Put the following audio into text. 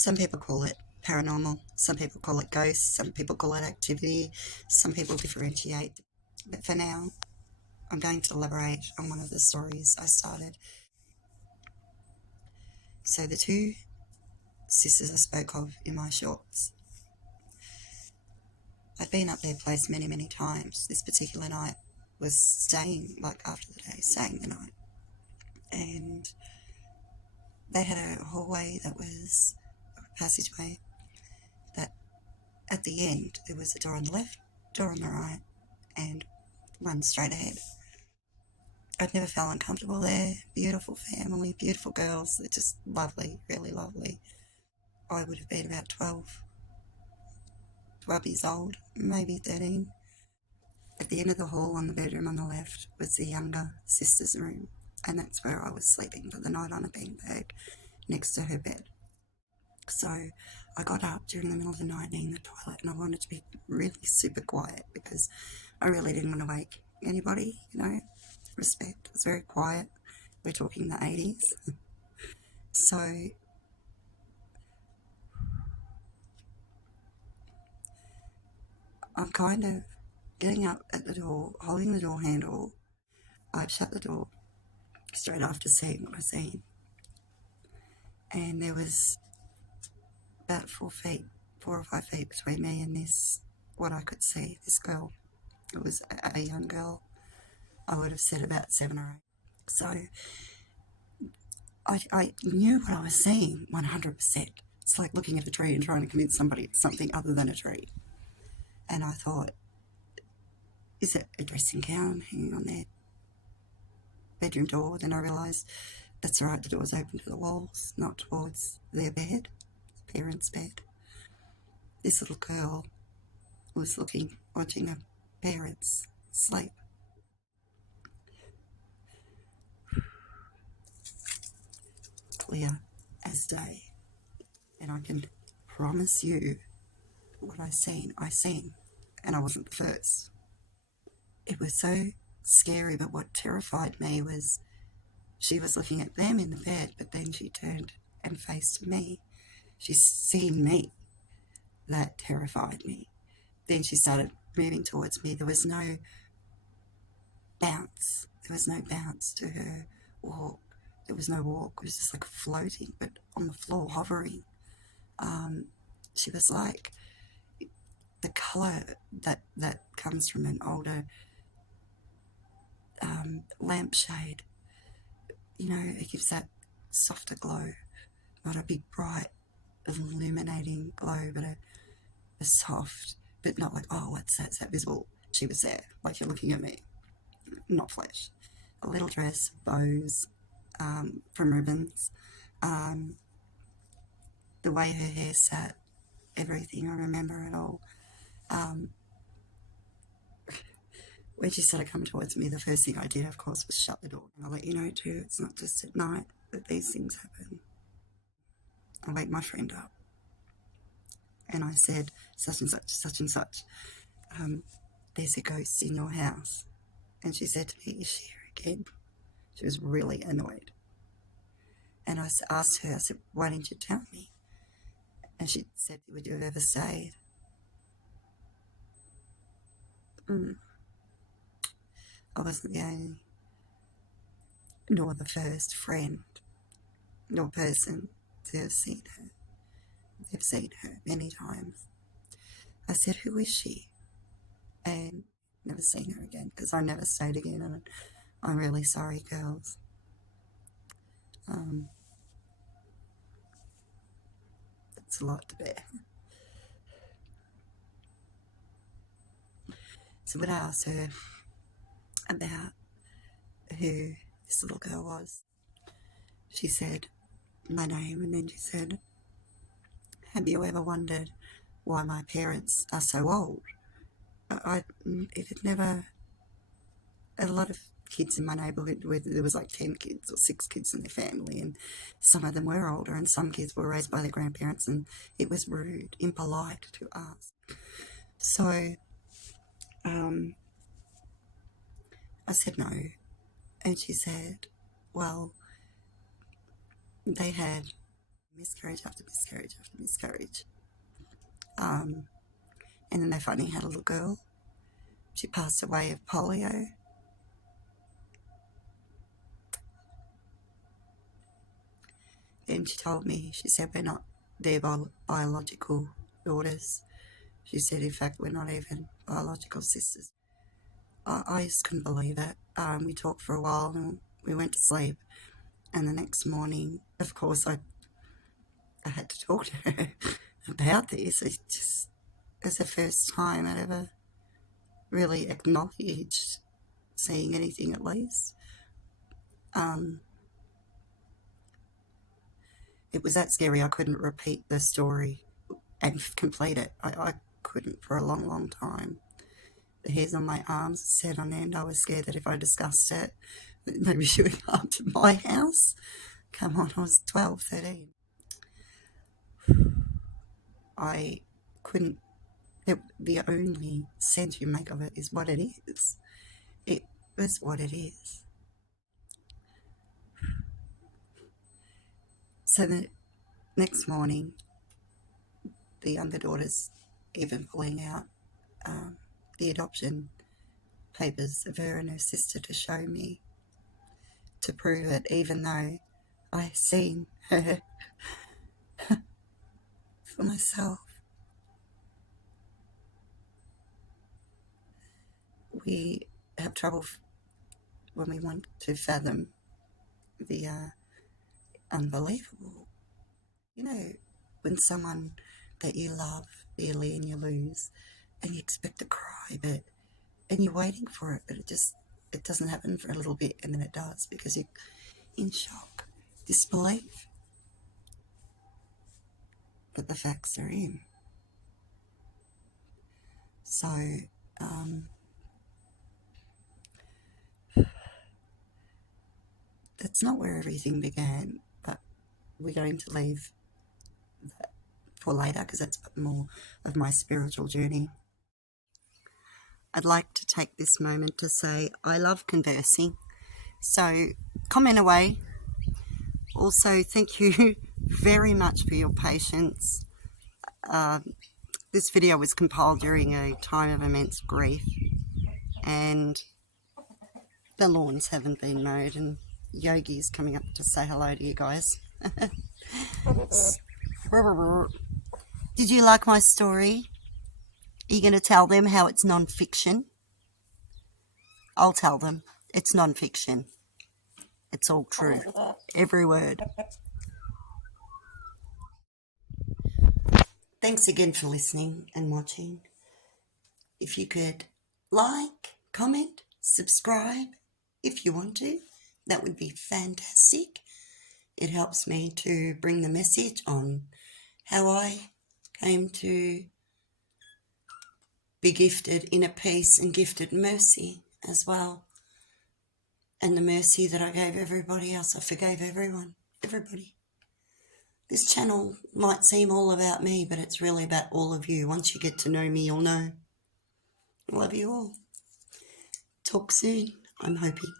Some people call it paranormal, some people call it ghosts, some people call it activity, some people differentiate. But for now, I'm going to elaborate on one of the stories I started. So the two sisters I spoke of in my shorts, I've been up their place many, many times. This particular night was staying, like after the day, staying the night. And they had a hallway that was a passageway that at the end there was a door on the left, door on the right, and one straight ahead. I'd never felt uncomfortable there. Beautiful family, beautiful girls. They're just lovely, really lovely. I would have been about 12 years old, maybe 13. At the end of the hall on the bedroom on the left was the younger sister's room, and that's where I was sleeping for the night on a beanbag next to her bed. So I got up during the middle of the night in the toilet, and I wanted to be really super quiet because I really didn't want to wake anybody, respect. It was very quiet. We're talking the 80s. So I'm kind of getting up at the door, holding the door handle. I've shut the door straight after seeing what I seen. And there was about 4 or 5 feet between me and this, what I could see, this girl. It was a young girl. I would have said about 7 or 8. So I knew what I was seeing 100%. It's like looking at a tree and trying to convince somebody it's something other than a tree. And I thought, is it a dressing gown hanging on their bedroom door? Then I realised that's right, the door's open to the walls, not towards their bed, the parents' bed. This little girl was watching her parents sleep. Clear as day. And I can promise you what I seen, and I wasn't the first. It was so scary, but what terrified me was she was looking at them in the bed, but then she turned and faced me. She's seen me. That terrified me. Then she started moving towards me. There was no bounce. There was no bounce to her walk. There was no walk. It was just like floating, but on the floor, hovering. She was like the colour that comes from an older lampshade. It gives that softer glow, not a big, bright, illuminating glow, but a soft, but not like, oh, what's that? Is that visible? She was there, like you're looking at me, not flesh. A little dress, bows from ribbons, the way her hair sat, everything. I remember it all. When she started coming towards me, the first thing I did, of course, was shut the door. And I'll let you know too, it's not just at night that these things happen. I wake my friend up and I said, such and such and such, there's a ghost in your house. And she said to me, is she here again? She was really annoyed. And I asked her, I said, why didn't you tell me? And she said, would you have ever stayed? I wasn't the only, nor the first friend, nor person to have seen her. They've seen her many times. I said, who is she? And never seen her again, because I never stayed again, and I'm really sorry, girls. It's a lot to bear. So when I asked her about who this little girl was, she said my name, and then she said, have you ever wondered why my parents are so old? It had never, a lot of kids in my neighbourhood, where there was like 10 kids or 6 kids in their family, and some of them were older, and some kids were raised by their grandparents, and it was rude, impolite to ask. So I said no, and she said, well, they had miscarriage after miscarriage after miscarriage. And then they finally had a little girl. She passed away of polio. Then she told me, she said, we're not their biological daughters. She said, in fact, we're not even biological sisters. I just couldn't believe it. We talked for a while and we went to sleep. And the next morning, of course, I had to talk to her about this. It just was the first time I'd ever really acknowledged seeing anything, at least. It was that scary I couldn't repeat the story and complete it. I couldn't for a long, long time. The hairs on my arms set on end. I was scared that if I discussed it, maybe she would come to my house. Come on, I was 12, 13. I couldn't, the only sense you make of it is what it is. It is what it is. So the next morning, the younger daughter's even pulling out the adoption papers of her and her sister to show me, to prove it, even though I seen her for myself. We have trouble when we want to fathom the unbelievable. You know, when someone that you love dearly and you lose, and you expect to cry, and you're waiting for it, but it doesn't happen for a little bit, and then it does, because you're in shock, disbelief. But the facts are in. So, that's not where everything began, but we're going to leave that for later, because that's more of my spiritual journey. I'd like to take this moment to say I love conversing, so comment away. Also, thank you very much for your patience. This video was compiled during a time of immense grief, and the lawns haven't been mowed, and Yogi's coming up to say hello to you guys. Did you like my story? Are you going to tell them how it's non-fiction? I'll tell them it's non-fiction. It's all true. Every word. Thanks again for listening and watching. If you could like, comment, subscribe if you want to, that would be fantastic. It helps me to bring the message on how I came to be gifted inner peace and gifted mercy as well. And the mercy that I gave everybody else, I forgave everybody. This channel might seem all about me, but it's really about all of you. Once you get to know me, you'll know. I love you all. Talk soon, I'm hoping.